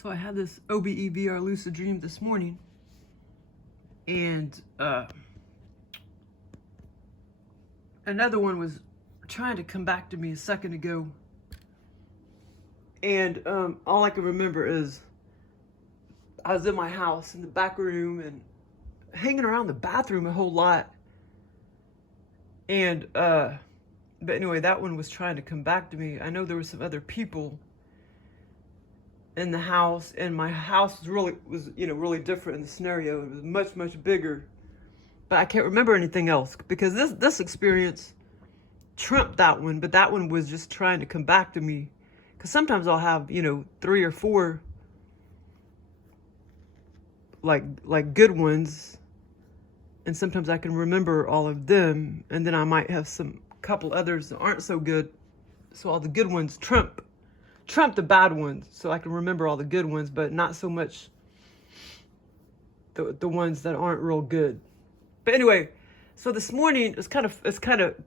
So I had this OBE VR lucid dream this morning, and another one was trying to come back to me a second ago. And all I can remember is I was in my house in the back room and hanging around the bathroom a whole lot. And but anyway, that one was trying to come back to me. I know there were some other people in the house, and my house was really different in the scenario. It was much bigger, but I can't remember anything else because this experience trumped that one. But that one was just trying to come back to me, because sometimes I'll have 3 or 4 like good ones, and sometimes I can remember all of them, and then I might have some couple others that aren't so good, so all the good ones trump the bad ones, so I can remember all the good ones, but not so much the ones that aren't real good. But anyway, so this morning it's kind of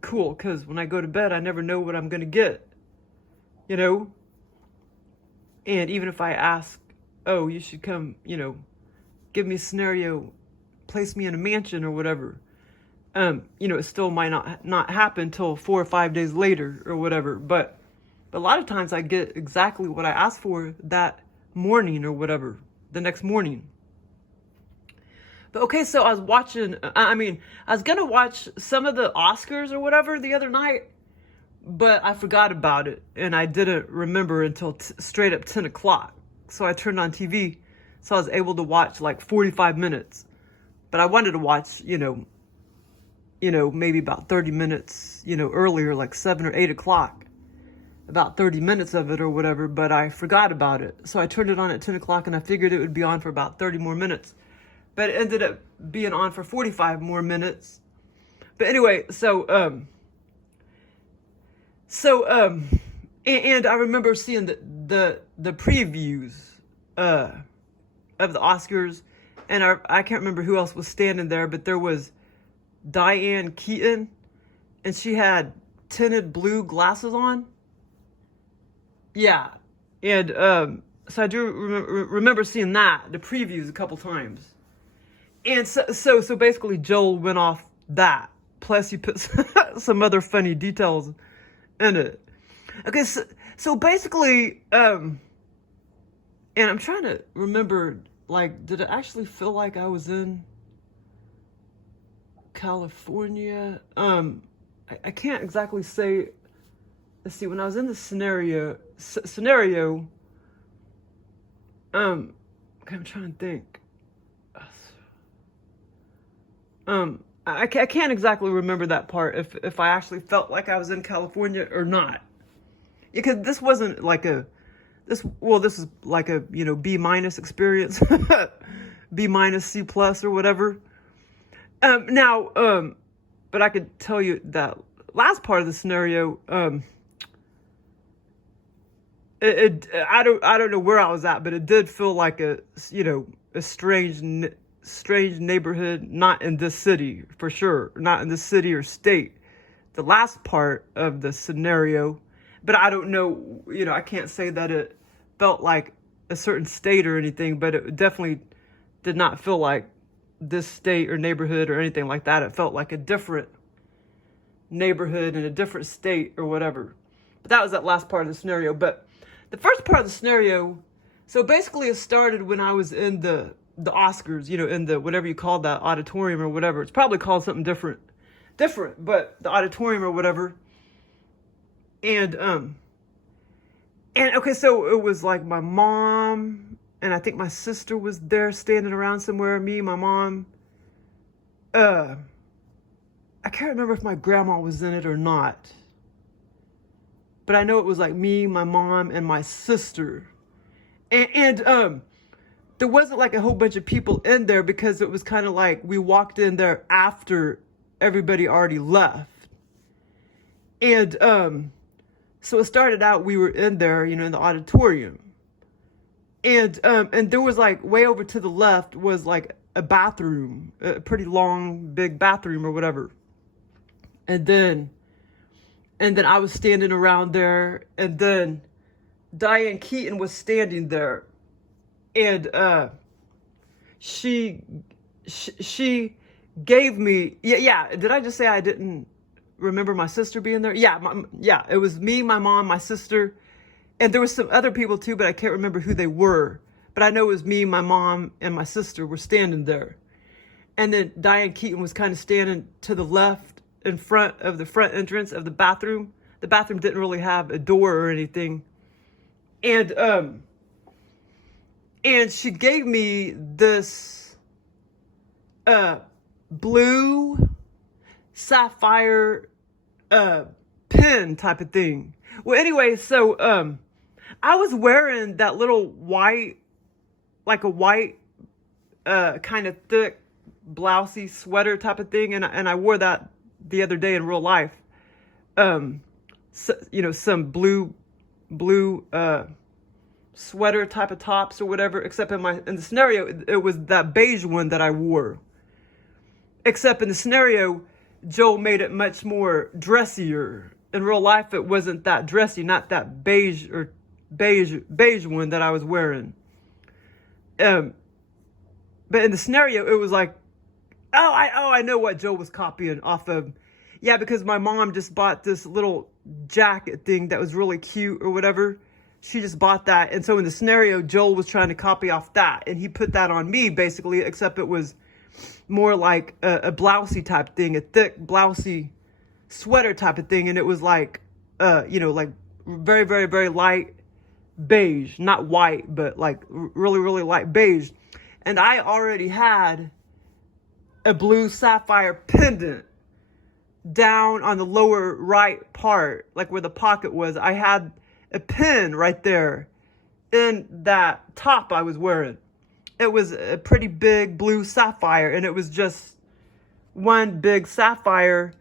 cool, because when I go to bed I never know what I'm gonna get, and even if I ask, oh, you should come, give me a scenario, place me in a mansion or whatever, it still might not happen till 4 or 5 days later or whatever. But a lot of times I get exactly what I asked for that morning or whatever, the next morning. But okay, so I was watching, I was gonna watch some of the OSCARS or whatever the other night, but I forgot about it, and I didn't remember until straight up 10 o'clock. So I turned on TV, so I was able to watch like 45 minutes. But I wanted to watch, maybe about 30 minutes, earlier, like 7 or 8 o'clock. About 30 minutes of it or whatever, but I forgot about it. So I turned it on at 10 o'clock, and I figured it would be on for about 30 more minutes. But it ended up being on for 45 more minutes. But anyway, and I remember seeing the previews of the OSCARS, and I can't remember who else was standing there, but there was Diane Keaton, and she had tinted blue glasses on. Yeah, and so I do remember seeing the previews a couple times. And so basically Joel went off that. Plus he put some other funny details in it. Okay, so basically, and I'm trying to remember, like, did it actually feel like I was in California? I can't exactly say. Let's see, when I was in the scenario, okay, I'm trying to think. I can't exactly remember that part, if I actually felt like I was in California or not. Because this wasn't like this is like a, B- experience, B-, C+ or whatever. But I could tell you that last part of the scenario, I don't know where I was at, but it did feel like a strange neighborhood, not in this city for sure, not in this city or state. The last part of the scenario, but I don't know, I can't say that it felt like a certain state or anything, but it definitely did not feel like this state or neighborhood or anything like that. It felt like a different neighborhood in a different state or whatever. But that was that last part of the scenario. But the first part of the scenario, so basically it started when I was in the OSCARS, in the whatever you call that, auditorium or whatever. It's probably called something different, but the auditorium or whatever. And okay, so it was like my mom, and I think my sister was there standing around somewhere. Me, my mom. I can't remember if my grandma was in it or not. But I know it was like me, my mom, and my sister. And there wasn't like a whole bunch of people in there, because it was kind of like we walked in there after everybody already left. And so it started out, we were in there, in the auditorium. And there was like way over to the left was like a bathroom, a pretty long, big bathroom or whatever. And then I was standing around there, and then Diane Keaton was standing there. And she gave me, yeah. Did I just say I didn't remember my sister being there? Yeah, it was me, my mom, my sister, and there was some other people too, but I can't remember who they were. But I know it was me, my mom, and my sister were standing there. And then Diane Keaton was kind of standing to the left in front of the front entrance of the bathroom. The bathroom didn't really have a door or anything. And she gave me this blue sapphire pin type of thing. Well, anyway, so I was wearing that little white, like a white kind of thick blousey sweater type of thing, and I wore that the other day in real life. So, you know, some blue sweater type of tops or whatever, except in the scenario it was that beige one that I wore. Except in the scenario, Joel made it much more dressier. In real life, it wasn't that dressy, not that beige one that I was wearing. But in the scenario, it was like, I know what Joel was copying off of. Yeah, because my mom just bought this little jacket thing that was really cute or whatever. She just bought that. And so in the scenario, Joel was trying to copy off that. And he put that on me, basically, except it was more like a blousey type thing, a thick blousey sweater type of thing. And it was like, like very, very, very light beige. Not white, but like really, really light beige. And I already had a blue sapphire pendant down on the lower right part, like where the pocket was. I had a pin right there in that top I was wearing. It was a pretty big blue sapphire, and it was just one big sapphire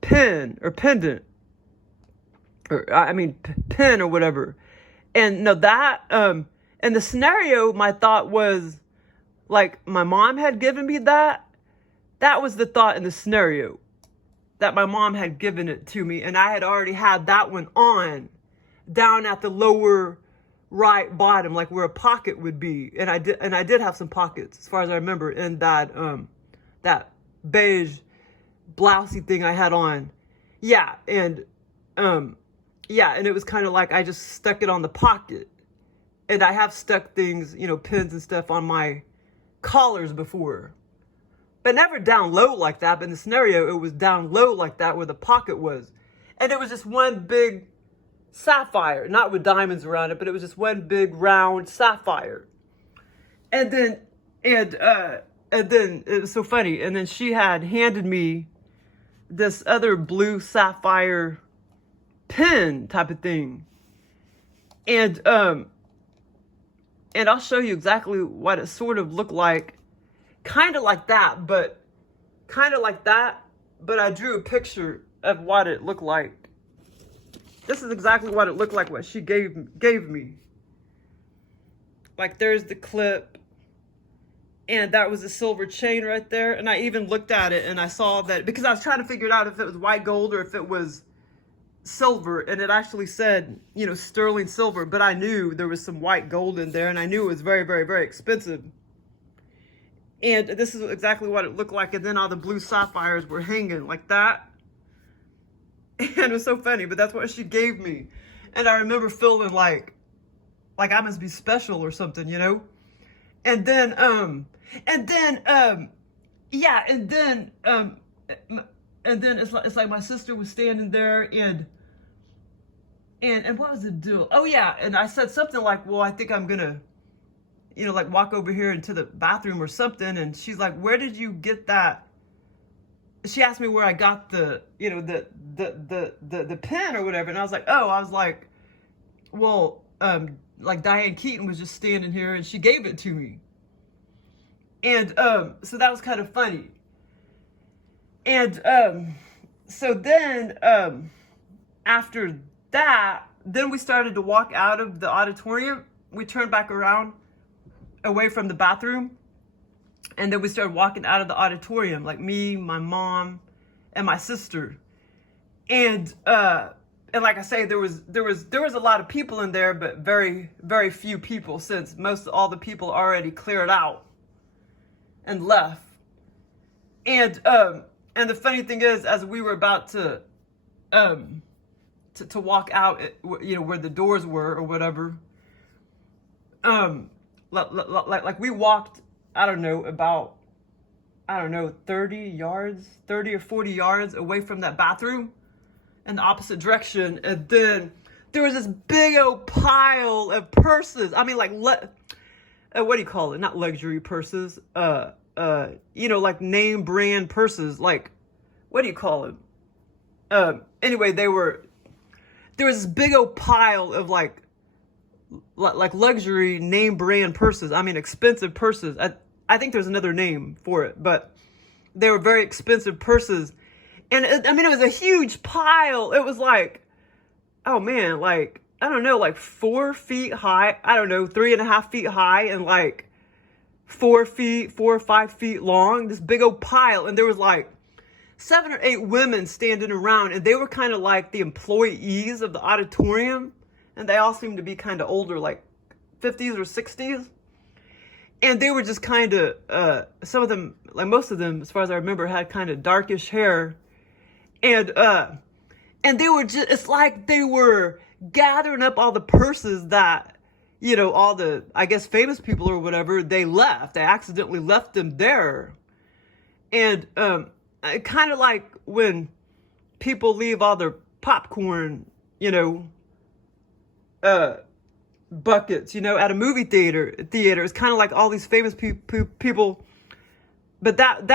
pin or pendant, or pin or whatever. And no, that in the scenario, my thought was like my mom had given me that. That was the thought in the scenario, that my mom had given it to me, and I had already had that one on down at the lower right bottom, like where a pocket would be. And I did have some pockets, as far as I remember, in that that beige blousey thing I had on. Yeah, and it was kind of like I just stuck it on the pocket. And I have stuck things, pins and stuff on my collars before. But never down low like that. But in the scenario, it was down low like that where the pocket was. And it was just one big sapphire, not with diamonds around it, but it was just one big round sapphire. And then it was so funny. And then she had handed me this other blue sapphire pin type of thing. And I'll show you exactly what it sort of looked like. Kind of like that, but I drew a picture of what it looked like. This is exactly what it looked like, what she gave me. Like, there's the clip, and that was a silver chain right there. And I even looked at it, and I saw that, because I was trying to figure it out if it was white gold or if it was silver, and it actually said, sterling silver, but I knew there was some white gold in there, and I knew it was very, very, very expensive. And this is exactly what it looked like. And then all the blue sapphires were hanging like that. And it was so funny, but that's what she gave me. And I remember feeling like I must be special or something, And then it's like my sister was standing there, and what was the deal? Oh yeah, and I said something like, well, I think I'm gonna walk over here into the bathroom or something. And she's like, where did you get that? She asked me where I got the pen or whatever. And I was like, well, like Diane Keaton was just standing here and she gave it to me. And so that was kind of funny. And so then after that, then we started to walk out of the auditorium. We turned back around away from the bathroom, and then we started walking out of the auditorium, like me, my mom, and my sister. And and like I say, there was a lot of people in there, but very, very few people, since all the people already cleared out and left. And the funny thing is, as we were about to walk out, where the doors were or whatever, like we walked, I don't know, about 30 or 40 yards away from that bathroom in the opposite direction, and then there was this big old pile of purses. I mean, like, what do you call it? Not luxury purses. Like name brand purses. Like, what do you call it? Anyway, there was this big old pile of like luxury name brand purses. I mean, expensive purses. I think there's another name for it, but they were very expensive purses. And it was a huge pile. It was like, oh man, like, I don't know, like 4 feet high. I don't know, 3.5 feet high, and like 4 or 5 feet long. This big old pile. And there was like 7 or 8 women standing around, and they were kind of like the employees of the auditorium. And they all seemed to be kind of older, like 50s or 60s. And they were just kind of, some of them, like most of them, as far as I remember, had kind of darkish hair. And they were just, it's like they were gathering up all the purses that, all the, I guess, famous people or whatever, they left. They accidentally left them there. And kind of like when people leave all their popcorn, buckets, at a movie theater. It's kind of like all these famous people. But that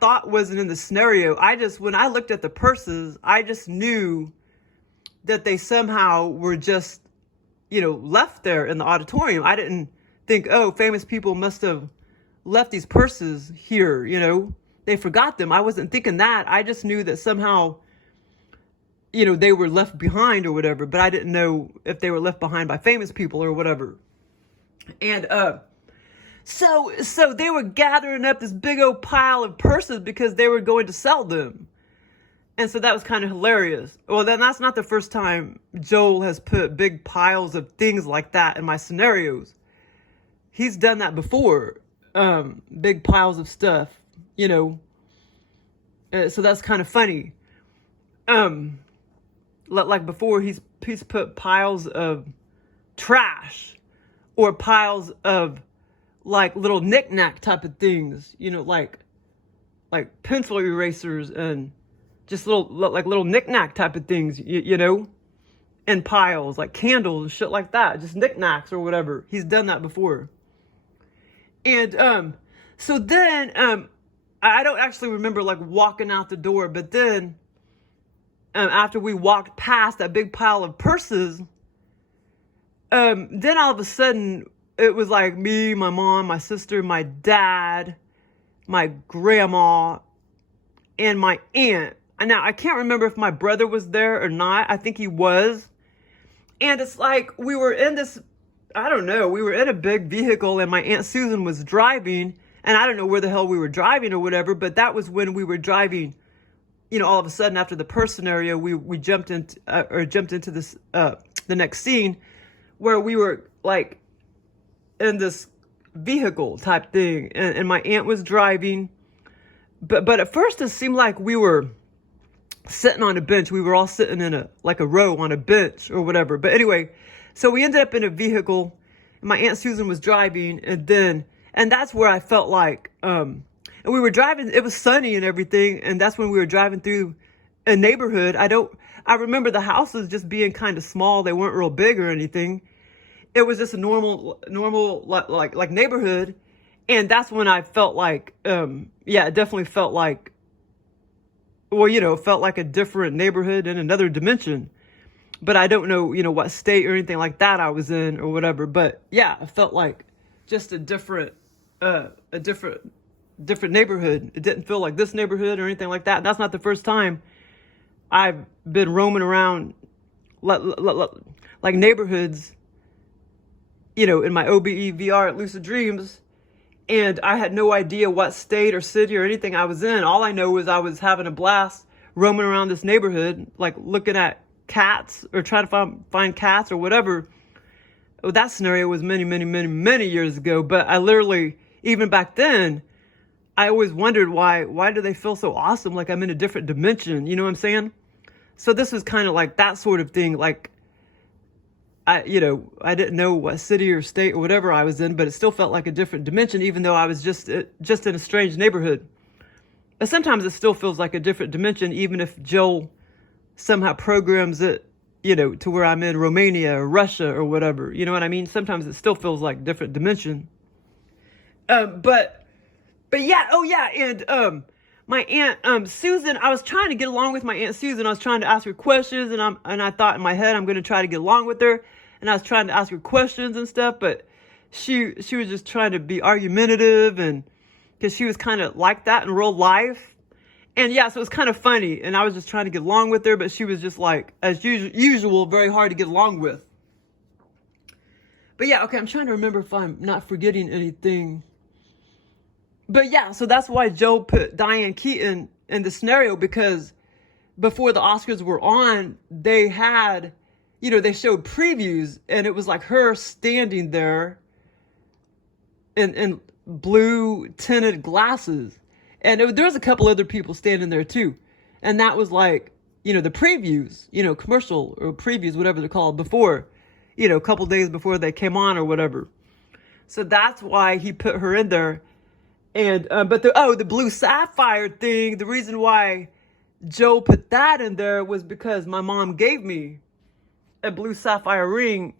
thought wasn't in the scenario. When I looked at the purses, I just knew that they somehow were just, left there in the auditorium. I didn't think, oh, famous people must have left these purses here, they forgot them. I wasn't thinking that. I just knew that somehow, they were left behind or whatever, but I didn't know if they were left behind by famous people or whatever. And, so they were gathering up this big old pile of purses because they were going to sell them. And so that was kind of hilarious. Well, then that's not the first time Joel has put big piles of things like that in my scenarios. He's done that before. Big piles of stuff, so that's kind of funny. Like before, he's put piles of trash or piles of like little knick-knack type of things, like pencil erasers and just little knick-knack type of things, and piles like candles and shit like that, just knick-knacks or whatever. He's done that before. And so then I don't actually remember like walking out the door, but then after we walked past that big pile of purses, then all of a sudden it was like me, my mom, my sister, my dad, my grandma, and my aunt. And now I can't remember if my brother was there or not. I think he was. And it's like we were in this, I don't know, we were in a big vehicle and my Aunt Susan was driving, and I don't know where the hell we were driving or whatever, but that was when we were driving, all of a sudden after the purse scenario, we jumped into this, the next scene where we were like in this vehicle type thing, and my aunt was driving, but at first it seemed like we were sitting on a bench. We were all sitting in a row on a bench or whatever. But anyway, so we ended up in a vehicle, and my Aunt Susan was driving, and that's where I felt like, and we were driving, it was sunny and everything, and that's when we were driving through a neighborhood. I remember the houses just being kind of small. They weren't real big or anything. It was just a normal like neighborhood. And that's when I felt like, it definitely felt like, it felt like a different neighborhood in another dimension. But I don't know, what state or anything like that I was in or whatever. But yeah, it felt like just a different neighborhood. It didn't feel like this neighborhood or anything like that. That's not the first time I've been roaming around like neighborhoods, in my OBE VR at Lucid Dreams. And I had no idea what state or city or anything I was in. All I know was I was having a blast roaming around this neighborhood, like looking at cats or trying to find cats or whatever. Well, that scenario was many, many, many, many years ago. But I literally, even back then, I always wondered why do they feel so awesome? Like I'm in a different dimension. You know what I'm saying? So this was kind of like that sort of thing. Like, I didn't know what city or state or whatever I was in, but it still felt like a different dimension, even though I was just in a strange neighborhood. And sometimes it still feels like a different dimension, even if Joel somehow programs it, to where I'm in Romania or Russia or whatever. You know what I mean? Sometimes it still feels like a different dimension. But yeah, oh yeah, and my Aunt Susan, I was trying to get along with my Aunt Susan. I was trying to ask her questions, and I thought in my head I'm going to try to get along with her, and I was trying to ask her questions and stuff, but she was just trying to be argumentative, and because she was kind of like that in real life. And yeah, so it was kind of funny, and I was just trying to get along with her, but she was just like, as usual, very hard to get along with. But yeah, okay, I'm trying to remember if I'm not forgetting anything. But yeah, so that's why Joe put Diane Keaton in the scenario, because before the Oscars were on, they had, they showed previews, and it was like her standing there in blue tinted glasses. And there was a couple other people standing there too. And that was like, the previews, commercial or previews, whatever they're called, before, a couple days before they came on or whatever. So that's why he put her in there. And, but the blue sapphire thing, the reason why Joe put that in there was because my mom gave me a blue sapphire ring.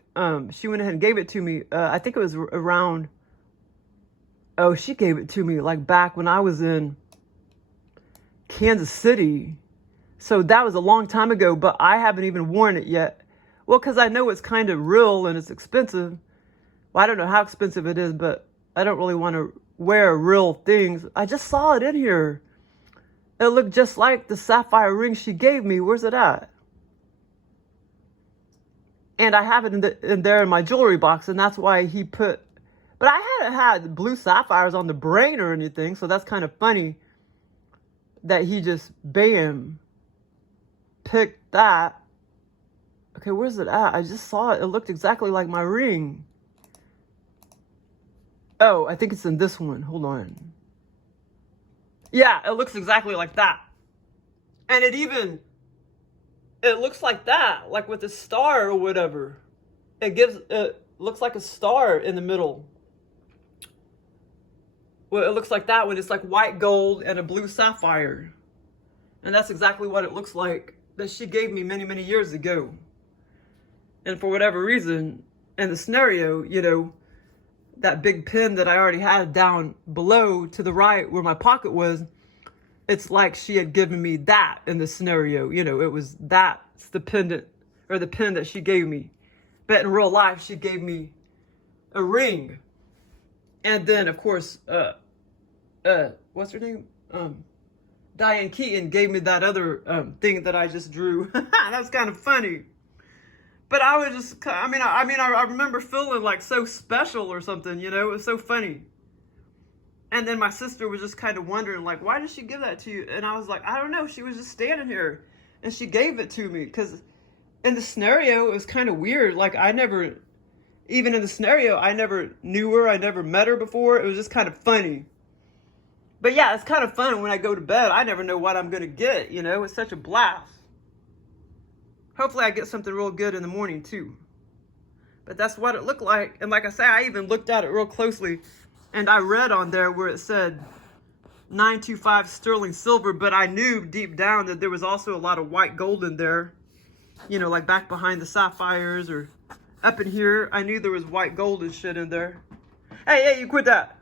She went ahead and gave it to me. I think it was around, she gave it to me like back when I was in Kansas City. So that was a long time ago, but I haven't even worn it yet. Well, because I know it's kind of real and it's expensive. Well, I don't know how expensive it is, but I don't really want to wear real things. I just saw it in here. It looked just like the sapphire ring she gave me. Where's it at? And I have it in there in my jewelry box, and that's why he put. But I hadn't had blue sapphires on the brain or anything, so that's kind of funny that he just, bam, picked that. Okay, where's it at? I just saw it. It looked exactly like my ring. Oh, I think it's in this one. Hold on. Yeah, it looks exactly like that. And it looks like that, like with a star or whatever. It looks like a star in the middle. Well, it looks like that when it's like white gold and a blue sapphire. And that's exactly what it looks like that she gave me many, many years ago. And for whatever reason, in the scenario, that big pin that I already had down below to the right where my pocket was, it's like she had given me that in the scenario. It was that's the pendant or the pin that she gave me. But in real life, she gave me a ring. And then, of course, what's her name? Diane Keaton gave me that other thing that I just drew. That's kind of funny. But I was just, I remember feeling like so special or something, it was so funny. And then my sister was just kind of wondering, like, why did she give that to you? And I was like, I don't know. She was just standing here and she gave it to me. Because in the scenario, it was kind of weird. Like, even in the scenario, I never knew her. I never met her before. It was just kind of funny. But yeah, it's kind of fun when I go to bed. I never know what I'm going to get, It's such a blast. Hopefully I get something real good in the morning too. But that's what it looked like. And like I say, I even looked at it real closely. And I read on there where it said 925 sterling silver. But I knew deep down that there was also a lot of white gold in there. Like back behind the sapphires or up in here. I knew there was white gold and shit in there. Hey, you quit that.